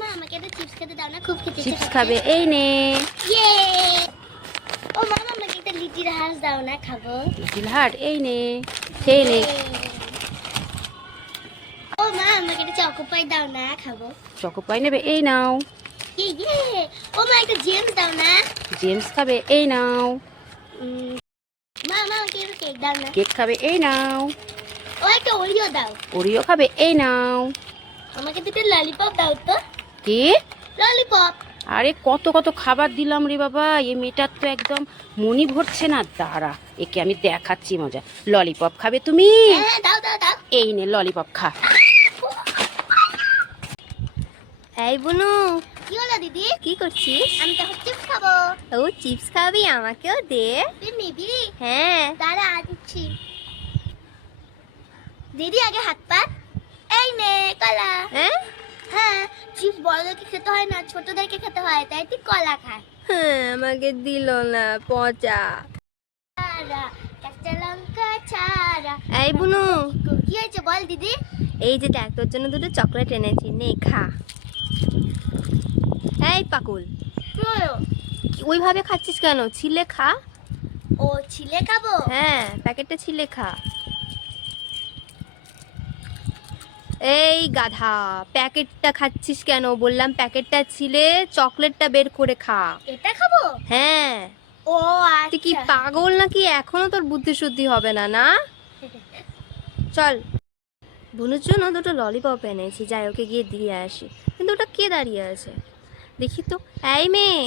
মা আমাকে একটা চিপস খেতে দাও না, খুব খেতে ইচ্ছে চিপস করছে। খাবে? এই নে। ইয়ে ও মা আমাকে একটা লিটির হাঁস দাও না, খাবো। লিটল হার্ট, এই নে, খেয়ে নে। ও মা আমাকে একটা চকো পাই দাও না, খাবো। চকো পাই নেবে? এই নাও। ইয়ে ও মা একটা জেমস দাও না। জেমস খাবে? এই নাও। মা আমাকে একটা কেক দাও না। কেক খাবে? এই নাও। ও একটা ওরিও দাও। ওরিও খাবে? এই নাও। আমাকে দুটো ললিপপ দাও তো। কি? ললিপপ। আরে কত কত খাবার দিলাম রে বাবা, এই মেয়েটার তো একদম মনই ভরছে না। দাঁড়া, একে আমি দেখাচ্ছি মজা। ললিপপ খাবে তুমি? হ্যাঁ দাও দাও দাও। এই নে ললিপপ খা। এই বুনু, কি হলো দিদি? কি করছিস? আমি তো চিপস খাবো। ও চিপস খাবি? আমাকেও দে। তুই নিবি? হ্যাঁ। দাঁড়া দিচ্ছি। দিদি আগে হাত পা। এই নে কলা। হ্যাঁ? হ্যাঁ চিপস বড়দেরকে খেতে হয় না, ছোটদেরকে খেতে হয়, তাই তুই কলা খায়। হ্যাঁ, আমাকে দিল না, পচা। ছাড়া কাঁচা লঙ্কা ছাড়া। এই বুনু, কি হয়েছে বল দিদি? এই যে দেখ, তোর জন্য দুটো চকলেট এনেছি, নে খা। এই পাকুল, কি হলো? ওইভাবে খাচ্ছিস কেন? ছিলে খা। ও ছিলে খাবো? হ্যাঁ, প্যাকেটটা ছিলে খা। এই গাধা, প্যাকেটটা খাচ্ছিস কেন? বললাম প্যাকেটটা ছিলে চকলেটটা বের করে খা। এটা খাবো? হ্যাঁ। ও তুই কি আচ্ছা। পাগল নাকি? এখনো তোর বুদ্ধি শুদ্ধি হবে না? না চল, বুনুর জন্য দুটো ললিপপ এনেছি, যাই ওকে গিয়ে দিয়ে আসি। কিন্তু ওটা কে দাঁড়িয়ে আছে দেখি তো। এই মেয়ে,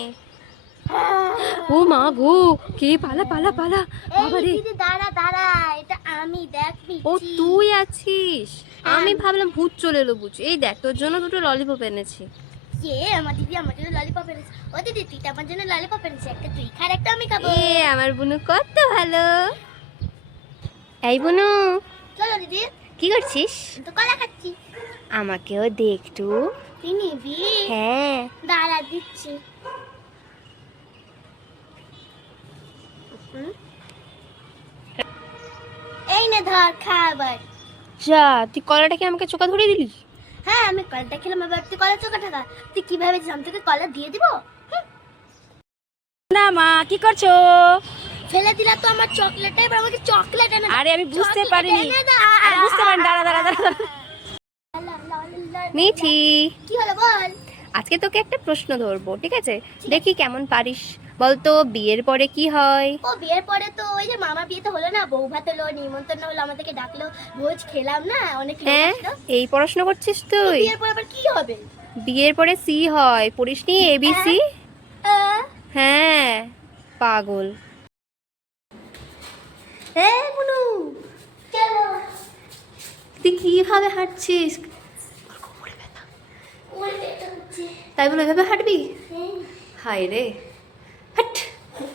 ও মা গো, কে? পালা পালা পালা। এই বাবারে, দিদি দাঁড়া দাঁড়া, এটা আমি দেখ ও পিচ্ছি। তুই আছিস? আমি ভাবলাম ভূত চলে এলো বুঝি। এই দেখ, তোর জন্য দুটো ললিপপ এনেছি। আমার দিদি আমার জন্য ললিপপ এনেছে। ও দিদি তুই তো আমার জন্য ললিপপ এনেছে, একটা তুই খা আর একটা আমি খাবো। এ আমার বুনু কত ভালো। এই বুনু, চলো দিদি, কি করছিস? আমি তো কলা খাচ্ছি। আমাকেও দে একটু। তুই নিবি? হ্যাঁ। দাঁড়া দিচ্ছি। এই নে ধর, খা আবার। যা, তুই কলাটাকে আমাকে চোখা ধরিয়ে দিলি। হ্যাঁ আমি কলাটা খেলাম, এবার তুই কলা চোখা টাকা। তুই কিভাবে জান তোকে কলা দিয়ে দিব? না মা, কি করছো? ফেলে দিলা তো আমার চকলেটটা, এবার আমাকে চকলেট এনে দাও। আরে আমি বুঝতে চকলেট পারিনি। এনে দাও। আমি বুঝতে পারিনি, দাঁড়া দাঁড়া দাঁড়া। মিঠি, কি হলো বল? আজকে তোকে একটা প্রশ্ন ধরবো, ঠিক আছে? দেখি কেমন পারিস। বলতো, বিয়ের পরে কি হয়? ও বিয়ের পরে তো ওই যে মামা বিয়েতে হলো না, বউ ভাত হলো, নিমন্ত্রণ হলো, আমাদেরকে ডাকলো, ভোজ খেলাম না, অনেক লোক হ্যাঁ, আসলো। এই পড়াশোনা করছিস তো তুই? বিয়ের পরে আবার কি হবে? বিয়ের পরে সি হয়, পড়িসনি এবিসি? হ্যাঁ, পাগল। এই বুনু চলো। তুই কিভাবে হাঁটছিস? ওই এটা হচ্ছে। তাই বলে এভাবে হাঁটবি? হ্যাঁ। হায় রে।